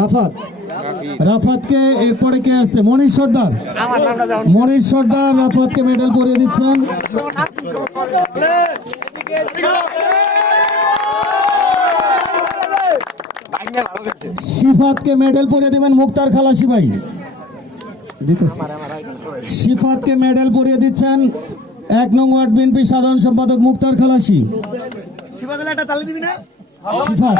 রাফাত। রাফাতকে এরপরে কে আসছে? মনির সর্দার। মনির সর্দার রাফাতকে মেডেল পরিয়ে দিচ্ছেন। শিফাতকে মেডেল পরিয়ে দেবেন মুক্তার খালাসি ভাই। শিফাতকে মেডেল পরিয়ে দিচ্ছেন এক নং ওয়ার্ড বিএনপি সাধারণ সম্পাদক মুক্তার খালাসি। শিফাত।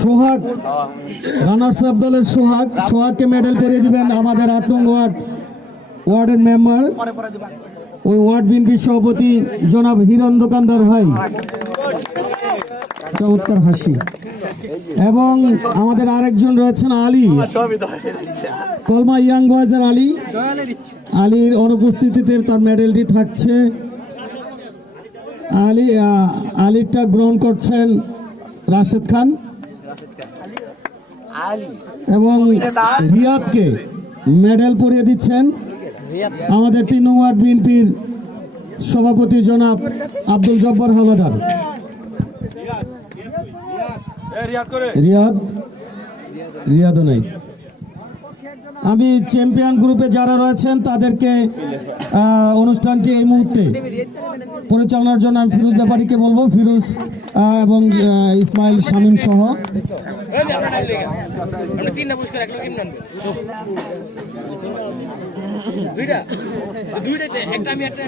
সোহাগ রানার্স আপ দলের সোহাগ, সোহাগকে মেডেল পরিয়ে দিবেন আমাদের আট ওয়ার্ড, ওয়ার্ডের মেম্বার ওই ওয়ার্ড বিএনপি সভাপতি জনাব হিরণ দোকানদার ভাই। চমৎকার হাসি। এবং আমাদের আরেকজন রয়েছেন আলী। কলমা ইয়াং বয়েজের আলী। আলীর অনুপস্থিতিতে তার মেডেলটি থাকছে। আলী আহ, আলীরটা গ্রহণ করছেন রাশেদ খান। এবং রিয়াদকে মেডেল পরিয়ে দিচ্ছেন আমাদের তিন ওয়ার্ড বিএনপির সভাপতি জনাব আব্দুল জব্বার হাওলাদার রিয়াদ? রিয়াদও নাই। আমি চ্যাম্পিয়ন গ্রুপে যারা রয়েছেন তাদেরকে অনুষ্ঠানটি এই মুহূর্তে পরিচালনার জন্য আমি ফিরোজ ব্যাপারীকে বলব। ফিরোজ এবং ইসমাইল শামীম সহ। আমি একটা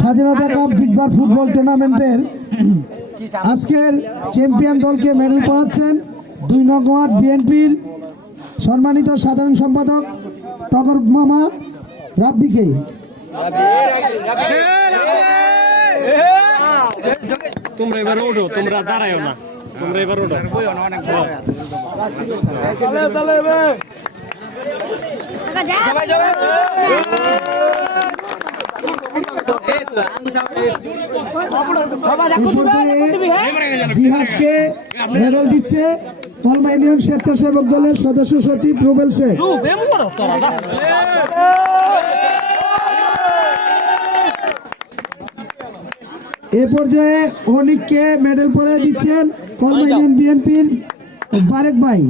স্বাধীনতা কাপ বিগবার ফুটবল টুর্নামেন্টের আজকের চ্যাম্পিয়ন দলকে মেডেল পড়াচ্ছেন দুই নং ওয়ার্ড বিএনপির সম্মানিত সাধারণ সম্পাদক টগর মামা রাব্বিকে তোমরা এবার ওঠো তোমরা দাঁড়ায়ও না। তোমরা এবার ওঠো। এই পর্যায়ে জিহাদকে মেডেল দিচ্ছে কলমা ইউনিয়ন স্বেচ্ছাসেবক দলের সদস্য সচিব রুবেল শেখ। এ পর্যায়ে অনিককে মেডেল পরে দিচ্ছেন কলমা ইউনিয়ন বিএনপির বারেক ভাই।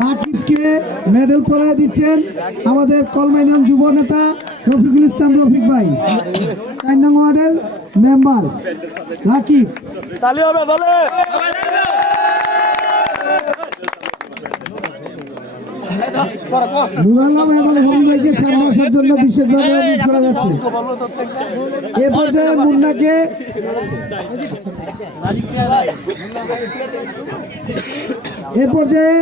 রাকিবকে মেডেল পরাই দিচ্ছেন আমাদের কলমাইনাম যুব নেতা রফিকুল ইসলাম রফিক ভাই। চার নং মেম্বার রাকিব। নুর জন্য বিশেষভাবে পর্যায়ে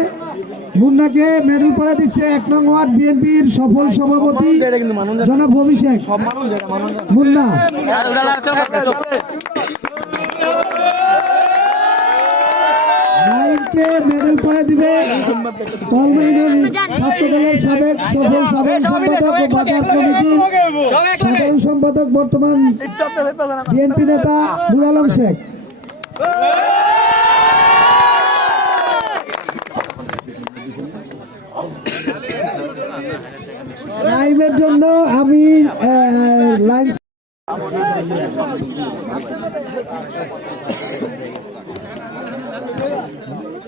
মুন্নাকে মেডেল পরা দিচ্ছে এক নং ওয়ার্ড বিএনপির সফল সভাপতি জনাব অভিষেক। মুন্না। নাইমকে মেডেল পরে দিবে। কলমা ইউনিয়ন ছাত্র দলের সাবেক সফল সাধারণ সম্পাদক ও বাজার কমিটির সাধারণ সম্পাদক বর্তমান বিএনপি নেতা নুর আলম শেখ। নাইমের জন্য আমি লাইন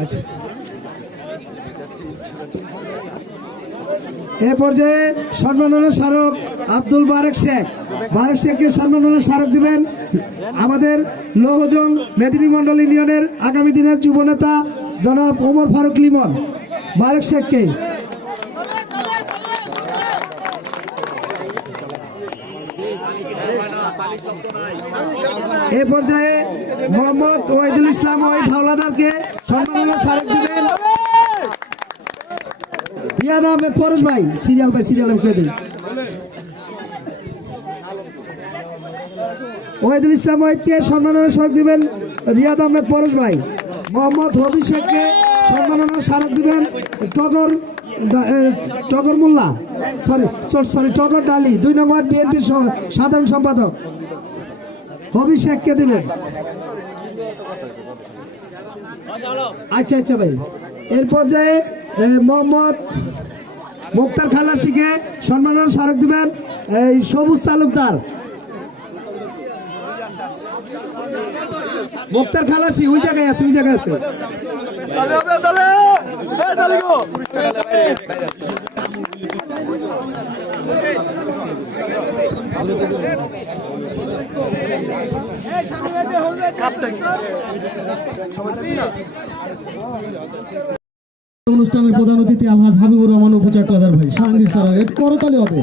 আচ্ছা। এ পর্যায়ে সম্মাননা স্মারক আব্দুল বারেক শেখ। বারেক শেখকে সম্মাননা স্মারক দিবেন আমাদের লৌহজং মেদিনী মন্ডল ইউনিয়নের আগামী দিনের যুবনেতা জনাব ওমর ফারুক লিমন। বারেক শেখকে। এ পর্যায়ে মোহাম্মদ ওয়াহিদুল ইসলাম ওয়াহিদ হাওলাদারকে সম্মাননা স্মারক দিবেন। রিয়াদ আহমেদ পরশ ভাই, সিরিয়াল ভাই, সিরিয়াল আমি দিন। ওয়াহিদুল ইসলাম ওয়াহিদকে সম্মাননা স্মারক দিবেন রিয়াদ আহমেদ পরশ ভাই। মোহাম্মদ হবি শেখকে সম্মাননা স্মারক দিবেন টগর টগর মোল্লা। সরি সরি, টগর ডালি, দুই নম্বর বিএনপির সাধারণ সম্পাদক। শেখকে দিবেন? আচ্ছা আচ্ছা ভাই। এর পর্যায়ে মোহাম্মদ মুক্তার খালাসিকে সম্মাননা স্মারক দেবেন এই সবুজ তালুকদার। মুক্তার খালাসি, ওই জায়গায় আছে, ওই জায়গায় আছে। অনুষ্ঠানের প্রধান অতিথি আলহাজ হাবিবুর রহমান উপচাকলাদার ভাই। সাহাঙ্গীর স্যার এর করতালে হবে।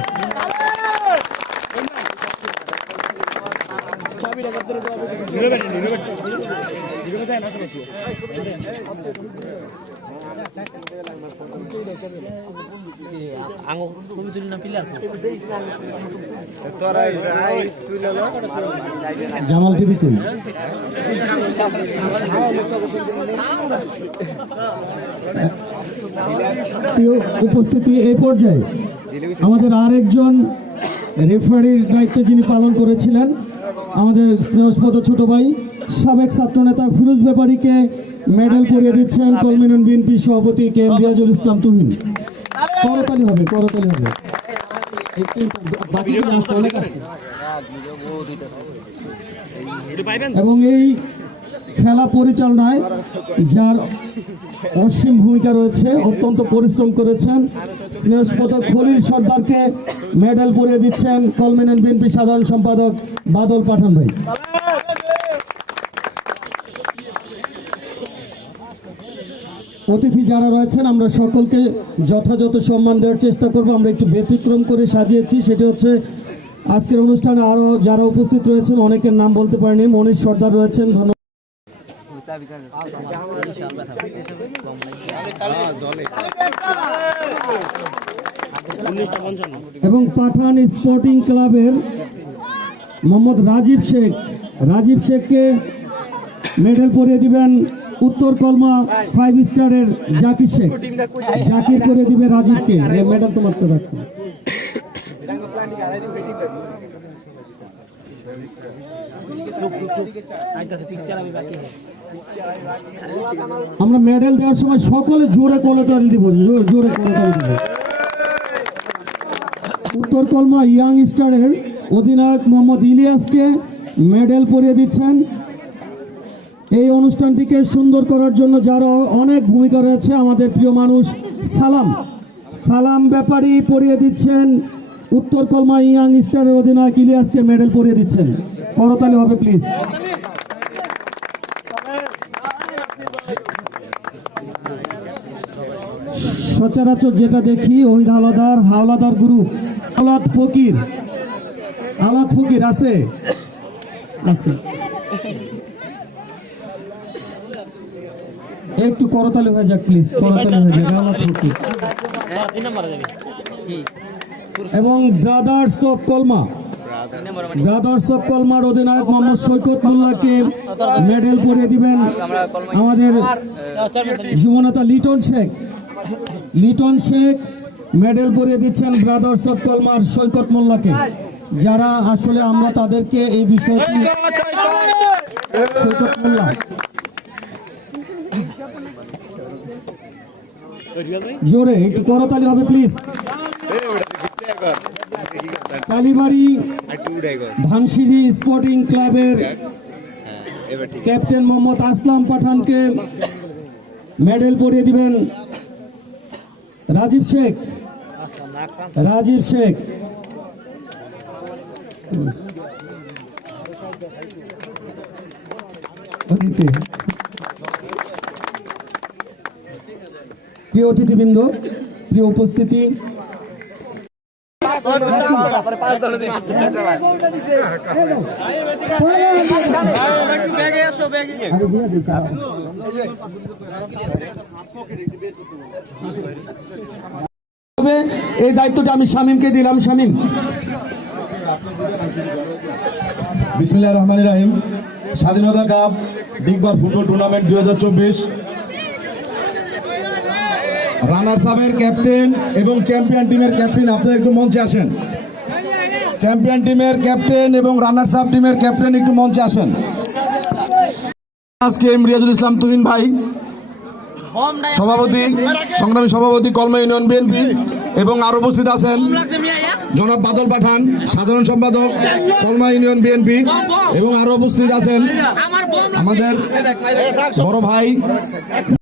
জামাল টিভি কই? উপস্থিতি এই পর্যায়ে আমাদের আরেকজন রেফারির দায়িত্ব যিনি পালন করেছিলেন, আমাদের স্নেহস্পদ ছোট ভাই সাবেক ছাত্রনেতা ফিরোজ ব্যাপারীকে মেডেল পরিয়ে দিচ্ছেন কলমিনন বিএনপি সভাপতি কে এম রিয়াজুল ইসলাম তুহিন। করতালি হবে করতালি হবে। এবং এই খেলা পরিচালনায় যার অসীম ভূমিকা রয়েছে, অত্যন্ত পরিশ্রম করেছেন স্নেহস্পদ খলিল সর্দারকে মেডেল পরিয়ে দিচ্ছেন কলমেন বিএনপি সাধারণ সম্পাদক বাদল পাঠান ভাই। অতিথি যারা রয়েছেন, আমরা সকলকে যথাযথ সম্মান দেওয়ার চেষ্টা করব। আমরা একটু ব্যতিক্রম করে সাজিয়েছি, সেটা হচ্ছে আজকের অনুষ্ঠানে আরও যারা উপস্থিত রয়েছেন, অনেকের নাম বলতে পারিনি, মনীষ সর্দার রয়েছেন, ধন্যবাদ। এবং পাঠান স্পোর্টিং ক্লাবের মোহাম্মদ রাজীব শেখ। রাজীব শেখকে মেডেল পরিয়ে দিবেন উত্তর কলমা ফাইভ স্টারের জাকির শেখ। জাকির করে দিবে রাজীবকে। মেডেল তোমার তো রাখো আমরা মেডেল দেওয়ার সময় সকলে জোরে কলতালি দিব জোরে কলতালি দিব। উত্তর কলমা ইয়াং স্টারের অধিনায়ক মোহাম্মদ ইলিয়াসকে মেডেল পরিয়ে দিচ্ছেন। এই অনুষ্ঠানটিকে সুন্দর করার জন্য যারা অনেক ভূমিকা রয়েছে, আমাদের প্রিয় মানুষ, সালাম। সালাম ব্যাপারী পরিয়ে দিচ্ছেন, উত্তর কলমা ইয়াং স্টারের অধিনায়ক ইলিয়াসকে মেডেল পরিয়ে দিচ্ছেন। করতালি হবে প্লিজ সচরাচর যেটা দেখি, ওই হাওলাদার হাওলাদার গ্রুপ আলাদ ফকির। আলাদ ফকির আছে? আছে। একটু করতালি হয়ে যাক প্লিজ করতালি হয়ে যাক আলাদ ফকির এবং brothers of Kalma brothers of কলমার অধিনায়ক মোহাম্মদ সৈকত মোল্লাকে মেডেল পরিয়ে দিবেন আমাদের যুবনেতা লিটন শেখ। লিটন শেখ মেডেল পরিয়ে দিচ্ছেন ব্রাদার্স অফ কলমার সৈকত মোল্লাকে। যারা আসলে আমরা তাদেরকে এই বিষয়টি সৈকত মোল্লা। জোরে, একটু করতালি হবে প্লিজ কালীবাড়ি ধানসিঁড়ি স্পোর্টিং ক্লাবের ক্যাপ্টেন মোহাম্মদ আসলাম পাঠানকে মেডেল পরিয়ে দিবেন রাজীব শেখ। রাজীব শেখ। অদিতি। প্রিয় অতিথিবৃন্দ, প্রিয় উপস্থিতি। এই দায়িত্বটা আমি শামীমকে দিলাম। শামীম। বিসমিল্লাহ রহমান রাহিম। স্বাধীনতা কাপ বিগবার ফুটবল টুর্নামেন্ট দুই হাজার চব্বিশ। রানার্স আপের ক্যাপ্টেন এবং চ্যাম্পিয়ন টিমের ক্যাপ্টেন আপনারা একটু মঞ্চে আসেন। চ্যাম্পিয়ন টিমের ক্যাপ্টেন এবং রানার আপ টিমের ক্যাপ্টেন একটু মঞ্চে আসেন। আজকে রিয়াজুল ইসলাম তুহিন ভাই, সভাপতি, সংগ্রামী সভাপতি, কলমা ইউনিয়ন বিএনপি এবং আরও উপস্থিত আছেন জনাব বাদল পাঠান, সাধারণ সম্পাদক, কলমা ইউনিয়ন বিএনপি এবং আরও উপস্থিত আছেন আমাদের বড় ভাই